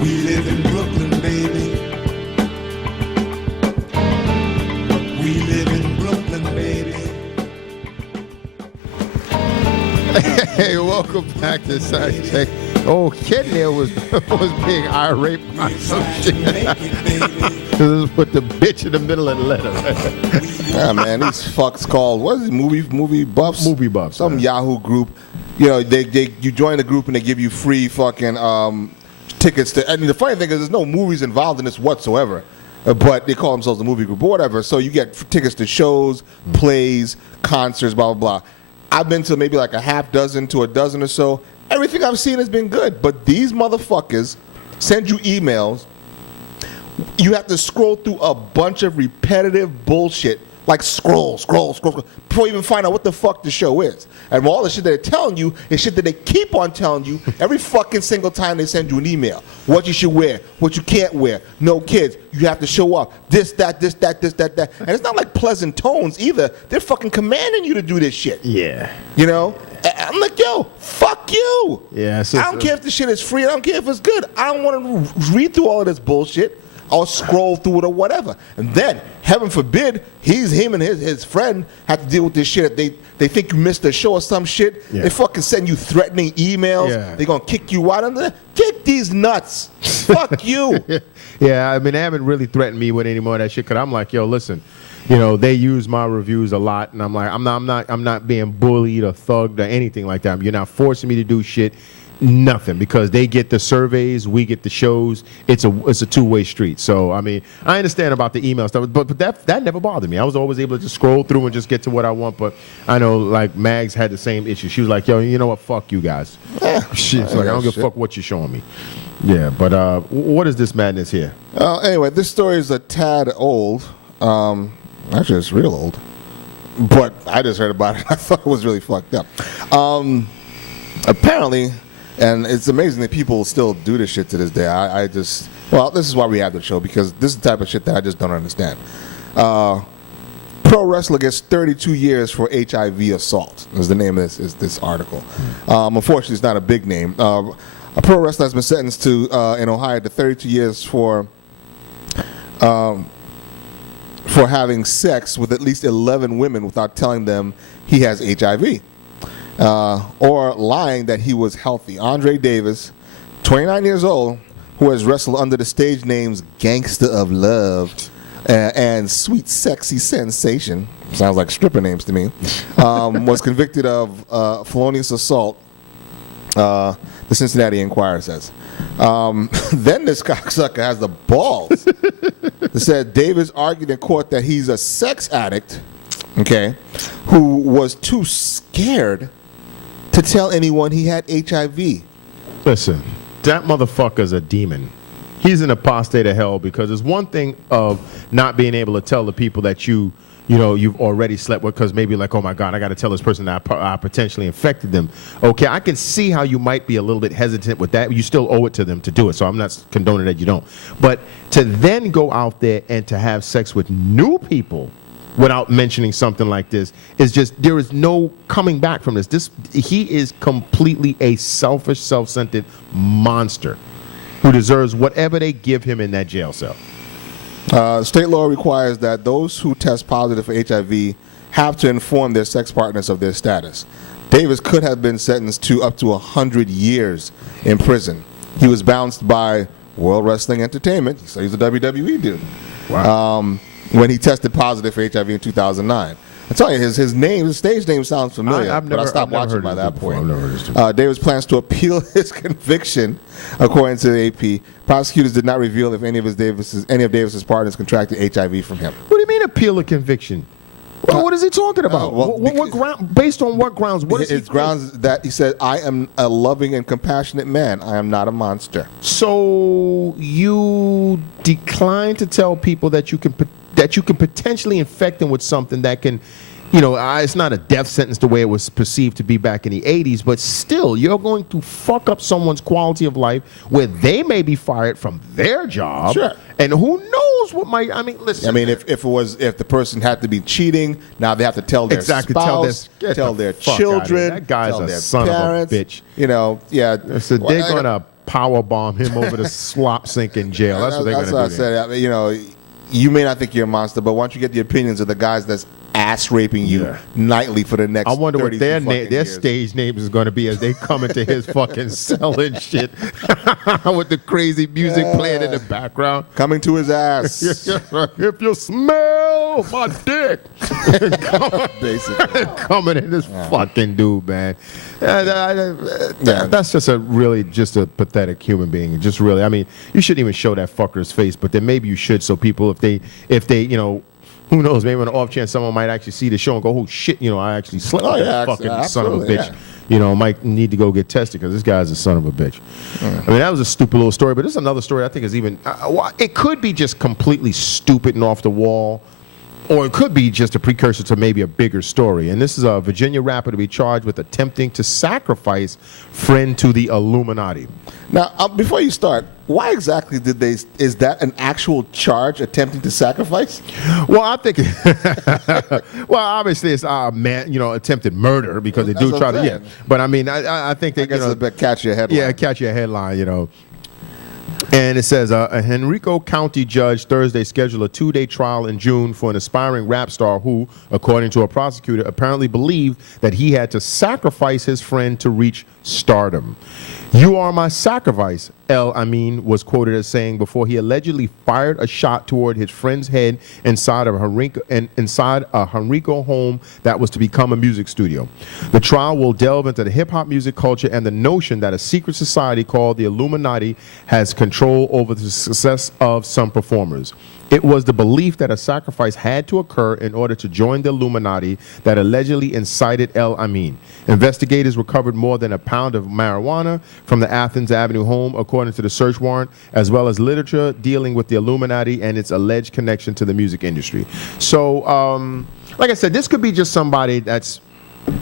We live in Brooklyn, baby. We live in Brooklyn, baby. Hey, welcome back to Side Check. Oh, Kid there was being irate by some shit. This is put the bitch in the middle of the letter. Yeah, man, these fucks called, what is it, movie buffs? Movie buffs. Some Yahoo group. You know, you join the group and they give you free fucking tickets to, I mean, the funny thing is there's no movies involved in this whatsoever. But they call themselves a movie group or whatever. So you get tickets to shows, plays, concerts, blah, blah, blah. I've been to maybe like a half dozen to a dozen or so. Everything I've seen has been good. But these motherfuckers send you emails. You have to scroll through a bunch of repetitive bullshit. Like scroll, before you even find out what the fuck the show is. And all the shit that they're telling you is shit that they keep on telling you every fucking single time they send you an email. What you should wear, what you can't wear, no kids, you have to show up, this, that. And it's not like pleasant tones either. They're fucking commanding you to do this shit. Yeah. You know? I'm like, yo, fuck you. Yeah. I don't care if the shit is free. I don't care if it's good. I don't want to read through all of this bullshit. Or scroll through it or whatever. And then, heaven forbid, him and his friend have to deal with this shit. They think you missed a show or some shit. Yeah. They fucking send you threatening emails. Yeah. They're going to kick you out. Kick these nuts. Fuck you. Yeah, I mean, they haven't really threatened me with any more of that shit. Because I'm like, yo, listen, you know, they use my reviews a lot. And I'm like, I'm not being bullied or thugged or anything like that. You're not forcing me to do shit. Nothing, because they get the surveys, we get the shows. It's a two-way street. So I mean, I understand about the email stuff, but that never bothered me. I was always able to just scroll through and just get to what I want. But I know like Mags had the same issue. She was like, "Yo, you know what? Fuck you guys." She's like, "I don't give a fuck what you're showing me." Yeah, but what is this madness here? Anyway, this story is a tad old. Actually, it's real old. But I just heard about it. I thought it was really fucked up. Apparently. And it's amazing that people still do this shit to this day. This is why we have the show, because this is the type of shit that I just don't understand. Pro wrestler gets 32 years for HIV assault, is the name of this article. Unfortunately, it's not a big name. A pro wrestler has been sentenced to in Ohio to 32 years for having sex with at least 11 women without telling them he has HIV. Or lying that he was healthy. Andre Davis, 29 years old, who has wrestled under the stage names Gangsta of Love and Sweet Sexy Sensation, sounds like stripper names to me, was convicted of felonious assault, the Cincinnati Enquirer says. Then this cocksucker has the balls. It said Davis argued in court that he's a sex addict, okay, who was too scared to tell anyone he had HIV. Listen, that motherfucker's a demon. He's an apostate of hell, because it's one thing of not being able to tell the people that you've already slept with, because maybe like, oh my God, I got to tell this person that I potentially infected them. Okay, I can see how you might be a little bit hesitant with that. You still owe it to them to do it, so I'm not condoning that you don't. But to then go out there and to have sex with new people without mentioning something like this is just, there is no coming back from this. He is completely a selfish, self-centered monster who deserves whatever they give him in that jail cell. State law requires that those who test positive for HIV have to inform their sex partners of their status. Davis could have been sentenced to up to 100 years in prison. He was bounced by World Wrestling Entertainment, so he's a WWE dude. Wow. When he tested positive for HIV in 2009. I tell you, his stage name sounds familiar, I've but I stopped watching by that point. Davis plans to appeal his conviction, according to the AP. Prosecutors did not reveal if any of Davis's partners contracted HIV from him. What do you mean appeal a conviction? What is he talking about? What ground? Based on what grounds? What is his grounds? That he said, "I am a loving and compassionate man. I am not a monster." So you decline to tell people that you can potentially infect them with something that can, it's not a death sentence the way it was perceived to be back in the 80s, but still, you're going to fuck up someone's quality of life where they may be fired from their job. Sure. And who knows what might, listen. If the person had to be cheating, now they have to tell their spouse, tell their children, that guy's tell a their son parents, of a bitch. Yeah. So they're going to power bomb him over the slop sink in jail. That's what they're going to do. That's what I said. I mean, you know, you may not think you're a monster, but once you get the opinions of the guys that's ass raping you nightly for the next, I wonder what their years. stage name is going to be as they come into his fucking cell and shit with the crazy music playing in the background. Coming to his ass. If you smell my dick, Basically. coming in this fucking dude, man. That's just a pathetic human being. Just really, I mean, you shouldn't even show that fucker's face, but then maybe you should, so people, if they, you know, who knows, maybe on the off chance someone might actually see the show and go, oh shit, you know, I actually slept with that fucking son of a bitch. Yeah. You know, might need to go get tested because this guy's a son of a bitch. I mean, that was a stupid little story, but this is another story I think is even, it could be just completely stupid and off the wall, or it could be just a precursor to maybe a bigger story. And this is a Virginia rapper to be charged with attempting to sacrifice friend to the Illuminati. Now, before you start, why exactly is that an actual charge, attempting to sacrifice? Well, I think, well, obviously it's attempted murder because they do try to, But I mean, I think they, I guess it's a bit catchy a headline. Yeah, catchy a headline, you know. And it says, a Henrico County judge Thursday scheduled a 2-day trial in June for an aspiring rap star who, according to a prosecutor, apparently believed that he had to sacrifice his friend to reach stardom. "You are my sacrifice," El-Armin was quoted as saying before he allegedly fired a shot toward his friend's head inside a Henrico home that was to become a music studio. The trial will delve into the hip-hop music culture and the notion that a secret society called the Illuminati has control over the success of some performers. It was the belief that a sacrifice had to occur in order to join the Illuminati that allegedly incited El-Armin. Investigators recovered more than a pound of marijuana from the Athens Avenue home, according to the search warrant, as well as literature dealing with the Illuminati and its alleged connection to the music industry. So, like I said, this could be just somebody that's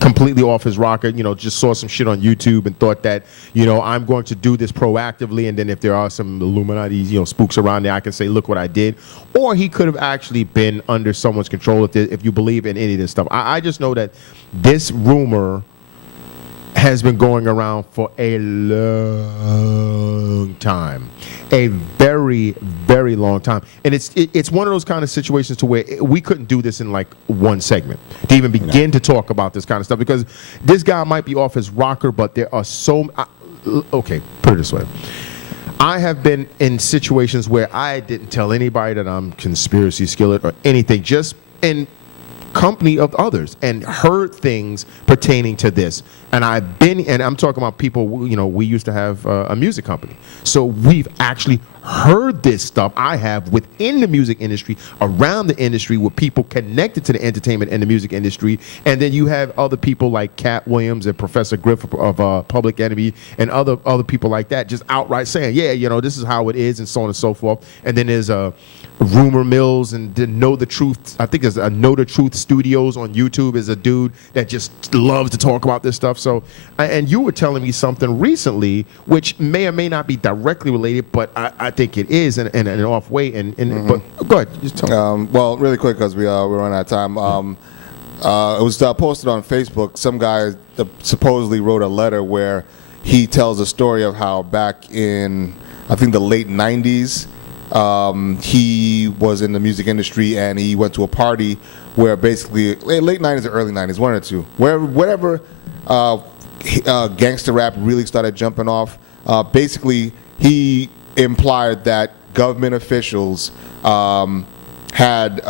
completely off his rocker, you know, just saw some shit on YouTube and thought that, you know, I'm going to do this proactively, and then if there are some Illuminati, you know, spooks around there, I can say, look what I did. Or he could have actually been under someone's control if you believe in any of this stuff. I just know that this rumor has been going around for a long time, a very, very long time, and it's one of those kind of situations to where we couldn't do this in like one segment to even begin to talk about this kind of stuff, because this guy might be off his rocker, but there are okay, put it this way. I have been in situations where I didn't tell anybody that I'm conspiracy skillet or anything, just in company of others, and heard things pertaining to this. And I'm talking about people, you know, we used to have a music company. So we've actually heard this stuff. I have within the music industry, around the industry, with people connected to the entertainment and the music industry. And then you have other people like Cat Williams and Professor Griff of Public Enemy and other people like that, just outright saying, yeah, you know, this is how it is, and so on and so forth. And then there's Rumor Mills and the Know the Truth. I think there's a Know the Truth Studios on YouTube, is a dude that just loves to talk about this stuff. So, and you were telling me something recently, which may or may not be directly related, but I think it is in an off way. But go ahead, just tell me. Well, really quick, because we're running out of time. It was posted on Facebook. Some guy supposedly wrote a letter where he tells a story of how back in, I think, the late 90s, he was in the music industry, and he went to a party where basically, late 90s or early 90s, one or two, whatever gangster rap really started jumping off. Basically, he implied that government officials had,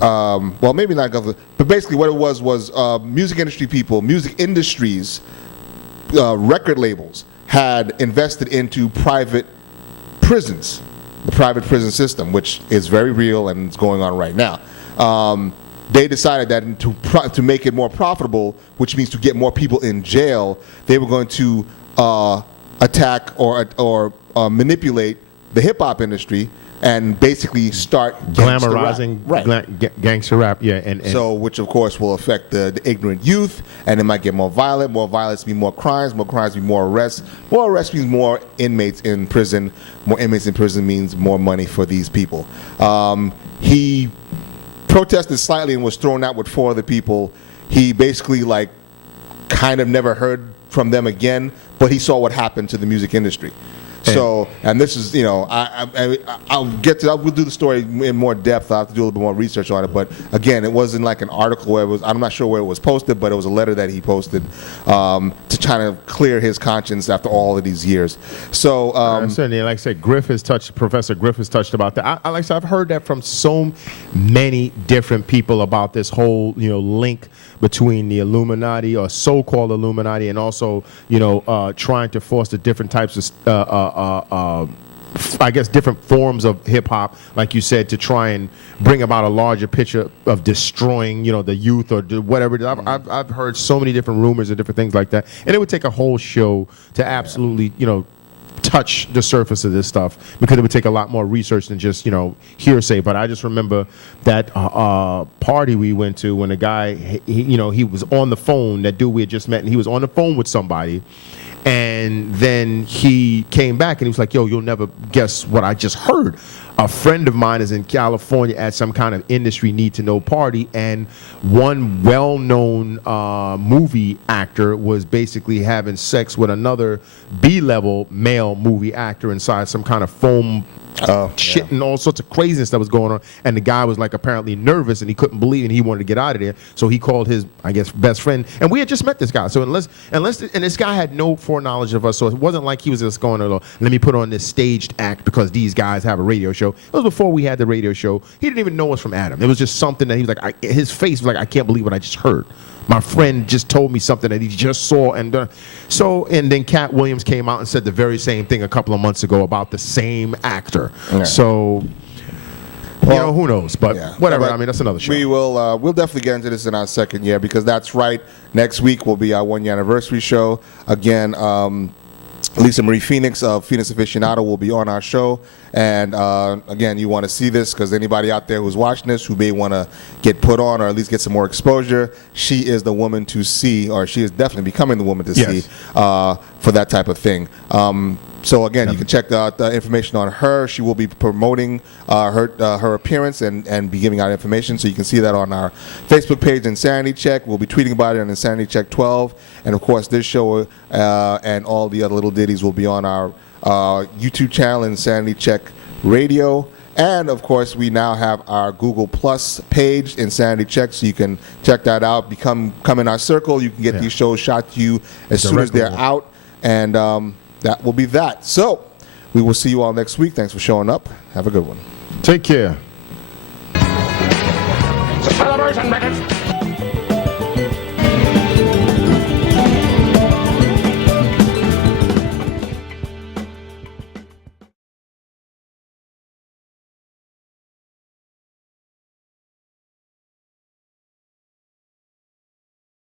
well, maybe not government, but basically what it was music industry people, music industries, record labels had invested into private prisons, the private prison system, which is very real and it's going on right now. They decided that to make it more profitable, which means to get more people in jail, they were going to attack or manipulate the hip-hop industry and basically start glamorizing gangster rap, yeah, and so, which of course will affect the ignorant youth, and it might get more violent. More violence means more crimes means more arrests. More arrests means more inmates in prison. More inmates in prison means more money for these people. He protested slightly and was thrown out with 4 other people. He basically kind of never heard from them again, but he saw what happened to the music industry. So, and this is, I'll we'll do the story in more depth. I'll have to do a little bit more research on it. But again, it wasn't like an article where it was, I'm not sure where it was posted, but it was a letter that he posted to try to clear his conscience after all of these years. So, certainly, like I said, Professor Griff has touched about that. Like I said, I've heard that from so many different people about this whole, link between the Illuminati or so-called Illuminati and also, trying to foster different types of I guess different forms of hip hop, like you said, to try and bring about a larger picture of destroying, the youth or whatever. I've heard so many different rumors and different things like that, and it would take a whole show to absolutely, touch the surface of this stuff, because it would take a lot more research than just hearsay. But I just remember that party we went to when the guy he was on the phone, that dude we had just met, and he was on the phone with somebody. And then he came back and he was like, yo, you'll never guess what I just heard. A friend of mine is in California at some kind of industry need-to-know party, and one well-known movie actor was basically having sex with another B-level male movie actor inside some kind of foam shit and all sorts of craziness that was going on. And the guy was like apparently nervous and he couldn't believe it, and he wanted to get out of there. So he called his, I guess, best friend. And we had just met this guy. So and this guy had no foreknowledge of us. So it wasn't like he was just going, let me put on this staged act because these guys have a radio show. It was before we had the radio show. He didn't even know us from Adam. It was just something that he was like, his face was like, I can't believe what I just heard. My friend just told me something that he just saw. And then Cat Williams came out and said the very same thing a couple of months ago about the same actor. Yeah. So, who knows? But whatever. I mean, that's another show. We will we'll definitely get into this in our second year, because that's right. Next week will be our 1 year anniversary show. Again, Lisa Marie Phoenix of Phoenix Aficionado will be on our show. And again, you want to see this, because anybody out there who's watching this who may want to get put on or at least get some more exposure, she is the woman to see, or she is definitely becoming the woman to see for that type of thing. So again, you can check out the information on her. She will be promoting her appearance and be giving out information. So you can see that on our Facebook page, Insanity Check. We'll be tweeting about it on Insanity Check 12. And of course, this show and all the other little ditties will be on our YouTube channel, Insanity Check Radio. And of course, we now have our Google Plus page, Insanity Check, so you can check that out. Come in our circle. You can get these shows shot to you as soon as they're out. And that will be that. So we will see you all next week. Thanks for showing up. Have a good one. Take care. Celebration records.